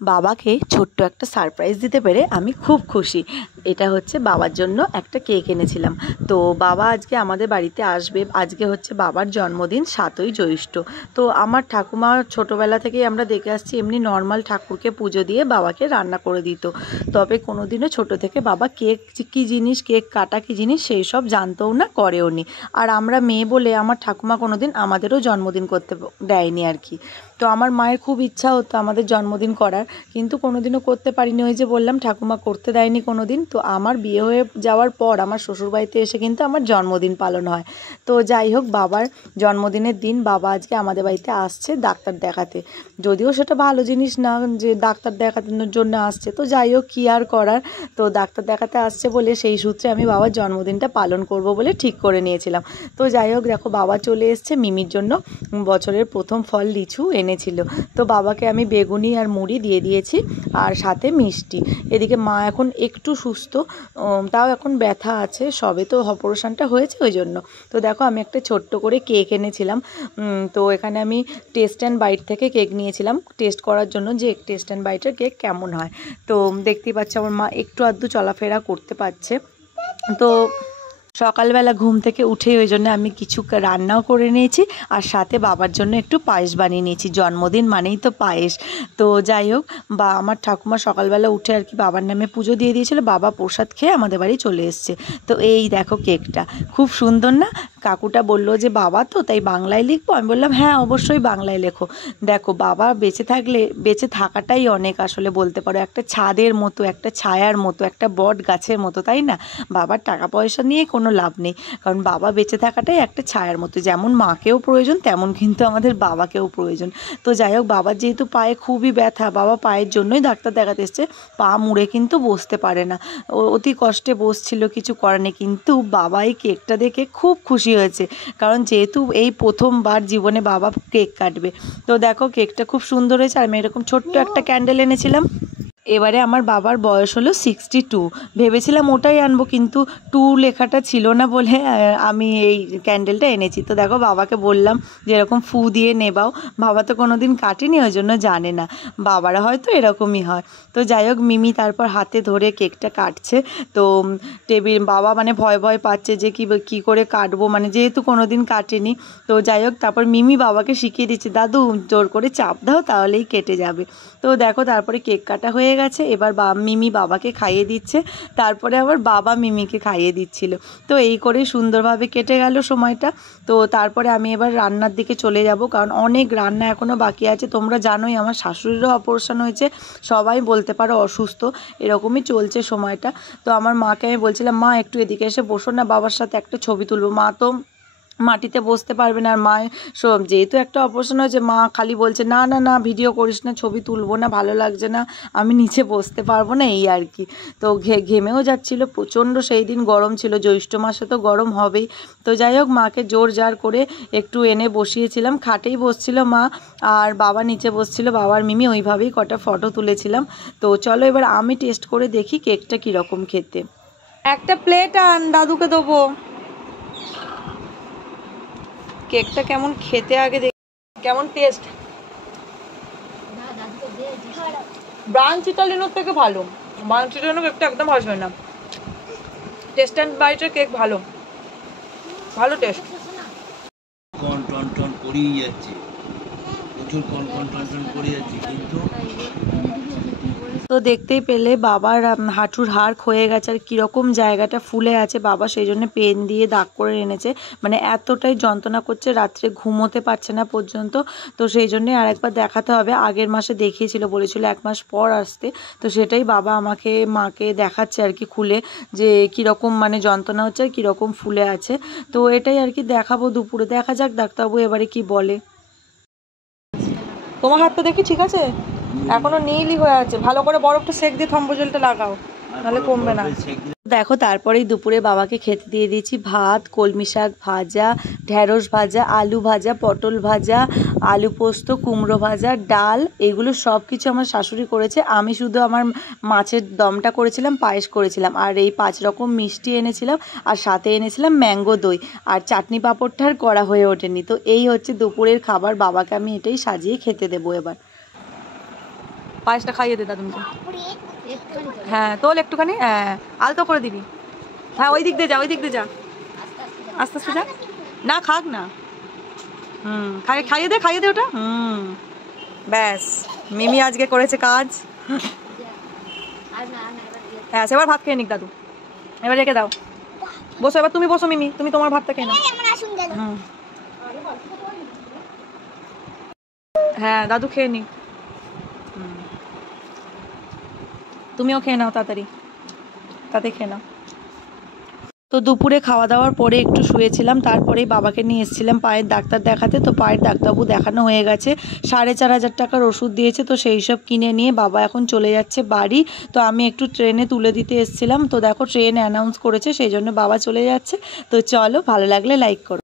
বাবাকে ছোট্ট একটা সারপ্রাইজ দিতে পেরে আমি খুব খুশি। এটা হচ্ছে বাবার জন্য একটা কেক এনেছিলাম। তো বাবা আজকে আমাদের বাড়িতে আসবে। আজকে হচ্ছে বাবার জন্মদিন 7ই জ্যৈষ্ঠ। তো আমার ঠাকুমা ছোটোবেলা থেকেই আমরা দেখে আসছি এমনি নর্মাল ঠাকুরকে পুজো দিয়ে বাবাকে রান্না করে দিত। তবে কোনোদিনও ছোট থেকে বাবা কেক কী জিনিস, কেক কাটা কী জিনিস সেই সব জানতেও না, করেও নি। আর আমরা মেয়ে বলে আমার ঠাকুমা কোনোদিন আমাদেরও জন্মদিন করতে দেয়নি আর কি। তো আমার মায়ের খুব ইচ্ছা হতো আমাদের জন্মদিন করার, কিন্তু কোনোদিনও করতে পারিনি। ওই যে বললাম ঠাকুমা করতে দেয়নি কোনো দিন। তো আমার বিয়ে হয়ে যাওয়ার পর আমার শ্বশুরবাড়িতে এসে কিন্তু আমার জন্মদিন পালন হয়। তো যাই হোক, বাবার জন্মদিনের দিন বাবা আজকে আমাদের বাড়িতে আসছে ডাক্তার দেখাতে। যদিও সেটা ভালো জিনিস না যে ডাক্তার দেখানোর জন্য আসছে, তো যাই হোক কী আর করার। তো ডাক্তার দেখাতে আসছে বলে সেই সূত্রে আমি বাবার জন্মদিনটা পালন করব বলে ঠিক করে নিয়েছিলাম। তো যাই হোক, দেখো বাবা চলে এসছে মিমির জন্য বছরের প্রথম ফল লিচু এনেছিল। তো বাবাকে আমি বেগুনি আর মুড়ি দিয়ে দিয়েছি, আর সাথে মিষ্টি। এদিকে মা এখন একটু সুস্থ, তাও এখন ব্যথা আছে, সবে তো অপারেশনটা হয়েছে ওই জন্য। তো দেখো আমি একটা ছোট্ট করে কেক এনেছিলাম। তো এখানে আমি টেস্ট অ্যান্ড বাইট থেকে কেক নিয়েছিলাম টেস্ট করার জন্য যে টেস্ট অ্যান্ড বাইটের কেক কেমন হয়। তো দেখতেই পাচ্ছি আমার মা একটু আধটু চলাফেরা করতে পারছে। তো সকালবেলা ঘুম থেকে উঠেই ওই জন্য আমি কিছু রান্নাও করে নিয়েছি, আর সাথে বাবার জন্য একটু পায়েস বানিয়ে নিয়েছি। জন্মদিন মানেই তো পায়েস। তো যাই হোক, বা আমার ঠাকুমা সকালবেলা উঠে আর কি বাবার নামে পুজো দিয়ে দিয়েছিল, বাবা প্রসাদ খেয়ে আমাদের বাড়ি চলে এসছে। তো এই দেখো কেকটা খুব সুন্দর না? কাকুটা বললো যে বাবা তো তাই বাংলায় লিখবো। আমি বললাম হ্যাঁ অবশ্যই বাংলায় লেখো। দেখো বাবা বেঁচে থাকলে, বেঁচে থাকাটাই অনেক আসলে বলতে পারো। একটা ছাদের মতো, একটা ছায়ার মতো, একটা বট গাছের মতো, তাই না? বাবার টাকা পয়সা নিয়ে কোনো লাভ নেই, কারণ বাবা বেঁচে থাকাটাই একটা ছায়ার মতো। যেমন মাকেও প্রয়োজন তেমন কিন্তু আমাদের বাবাকেও প্রয়োজন। তো যাই হোক, বাবার যেহেতু পায়ে খুবই ব্যথা, বাবা পায়ের জন্যই ডাক্তার দেখাতে এসছে। পা মুড়ে কিন্তু বসতে পারে না, অতি কষ্টে বসছিল, কিছু করার নেই। কিন্তু বাবা এই কেকটা দেখে খুব খুশি হয়েছে, কারণ যেহেতু এই প্রথমবার জীবনে বাবা কেক কাটবে। তো দেখো কেকটা খুব সুন্দর হয়েছে। আর আমি এরকম ছোট্ট একটা ক্যান্ডেল এনেছিলাম। এবারে আমার বাবার বয়স হলো 62। ভেবেছিলাম ওটাই আনবো, কিন্তু 2 লেখাটা ছিল না বলে আমি এই ক্যান্ডেলটা এনেছি। তো দেখো বাবাকে বললাম যে এরকম ফু দিয়ে নেবাও। বাবা তো কোনো দিন কাটেনি, ওই জন্য জানে না। বাবারা হয়তো এরকমই হয়। তো যাই হোক, মিমি তারপর হাতে ধরে কেকটা কাটছে। তো বাবা মানে ভয় ভয় পাচ্ছে যে কী করে কাটবো, মানে যেহেতু কোনো দিন কাটেনি। তো যাই হোক, তারপর মিমি বাবাকে শিখিয়ে দিচ্ছে, দাদু জোর করে চাপ দাও তাহলেই কেটে যাবে। তো দেখো তারপরে কেক কাটা হয়ে গেছে। এবার মিমি বাবাকে খাইয়ে দিচ্ছে, তারপরে আবার বাবা মিমিকে খাইয়ে দিচ্ছিল। তো এই করে সুন্দরভাবে কেটে গেল সময়টা। তো তারপরে আমি এবার রান্নার দিকে চলে যাব, কারণ অনেক রান্না এখনও বাকি আছে। তোমরা জানোই আমার শাশুড়িরও অপারেশন হয়েছে, সবাই বলতে পারো অসুস্থ, এরকমই চলছে সময়টা। তো আমার মাকে আমি বলছিলাম, মা একটু এদিকে এসে বসো না, বাবার সাথে একটা ছবি তুলবো। মা তো মাটিতে বসতে পারবে না। আর মা যেহেতু একটা অপারেশন হয়েছে, মা খালি বলছে না না না ভিডিও করিস না, ছবি তুলবো না, ভালো লাগছে না, আমি নিচে বসতে পারবো না, এই আর কি। তো ঘেমেও যাচ্ছিলো প্রচণ্ড। সেই দিন গরম ছিল, জ্যৈষ্ঠ মাসে তো গরম হবেই। তো যাই হোক, মাকে জোর জার করে একটু এনে বসিয়েছিলাম, খাটেই বসছিল মা, আর বাবা নিচে বসছিল। বাবার মিমি ওইভাবেই কটা ফটো তুলেছিলাম। তো চলো এবার আমি টেস্ট করে দেখি কেকটা কীরকম খেতে। একটা প্লেট আন, দাদুকে দেবো। কেকটা কেমন খেতে আগে দেখ, কেমন টেস্ট। ব্রাঞ্চ ইটালিয়ানোর থেকে ভালো। ব্রাঞ্চ ইটালিয়ানো কেকটা একদম ভালো হয় না। টেস্ট অ্যান্ড বাইটের কেক ভালো, ভালো টেস্ট। কন টন টন করেই যাচ্ছে, প্রচুর কন কন টন টন করে যাচ্ছে, কিন্তু তো দেখতেই পেলে বাবার হাঁটুর হাড় ক্ষয়ে গেছে, আর কীরকম জায়গাটা ফুলে আছে। বাবা সেই জন্য পেন দিয়ে দাগ করে এনেছে, মানে এতটাই যন্ত্রণা করছে, রাত্রে ঘুমোতে পারছে না পর্যন্ত। তো সেই জন্যে আরেকবার দেখাতে হবে। আগের মাসে দেখিয়েছিল, বলেছিল 1 মাস পর আসতে। তো সেটাই বাবা মাকে দেখাচ্ছে আর কি খুলে, যে কীরকম মানে যন্ত্রণা হচ্ছে আর কীরকম ফুলে আছে। তো এটাই আর কি দেখাবো দুপুরে। দেখা যাক ডাক্তারবাবু এবারে কি বলে। তোমার হাতটা দেখি ঠিক আছে, এখনো নীলই হয়ে আছে। ভালো করে বরফটা সেক দিয়ে থম্বজলটা লাগাও, নাহলে কমবে না। দেখো তারপরেই দুপুরে বাবাকে খেতে দিয়ে দিয়েছি ভাত, কলমি শাক ভাজা, ঢ্যাঁড়স ভাজা, আলু ভাজা, পটল ভাজা, আলু পোস্ত, কুমড়ো ভাজা, ডাল। এগুলো সব কিছু আমার শাশুড়ি করেছে। আমি শুধু আমার মাছের দমটা করেছিলাম, পায়েস করেছিলাম, আর এই 5 রকম মিষ্টি এনেছিলাম, আর সাথে এনেছিলাম ম্যাঙ্গো দই, আর চাটনি পাঁপড়টা আর করা হয়ে ওঠেনি। তো এই হচ্ছে দুপুরের খাবার। বাবাকে আমি এটাই সাজিয়ে খেতে দেবো এবার। পায়েসটা খাইয়ে দে দাদুকে। হ্যাঁ তোল একটুখানি, হ্যাঁ আলতো করে দিবি। হ্যাঁ ওই দিক দিয়ে যা, ওই দিক দিয়ে যা, আস্তে আস্তে যা। না খাক না, খাইয়ে দে ওটা। ব্যাস মিমি আজকে করেছে কাজ। হ্যাঁ সেবার ভাত খেয়ে নিক দাদু, এবার রেখে দাও। বসো এবার তুমি বসো মিমি, তুমি তোমার ভাতটা খেয়ে নাও। হ্যাঁ দাদু খেয়ে নিক, তুমিও খেয়ে নাও তাড়াতাড়ি, তাতে খেয়ে নাও। তো দুপুরে খাওয়া দাওয়ার পরে একটু শুয়েছিলাম, তারপরেই বাবাকে নিয়ে এসেছিলাম পায়ের ডাক্তার দেখাতে। তো পায়ের ডাক্তারবাবু দেখানো হয়ে গেছে, 4,500 টাকার ওষুধ দিয়েছে। তো সেই সব কিনে নিয়ে বাবা এখন চলে যাচ্ছে বাড়ি। তো আমি একটু ট্রেনে তুলে দিতে এসেছিলাম, তো দেখো ট্রেন অ্যানাউন্স করেছে, সেই জন্য বাবা চলে যাচ্ছে। তো চলো, ভালো লাগলে লাইক করো।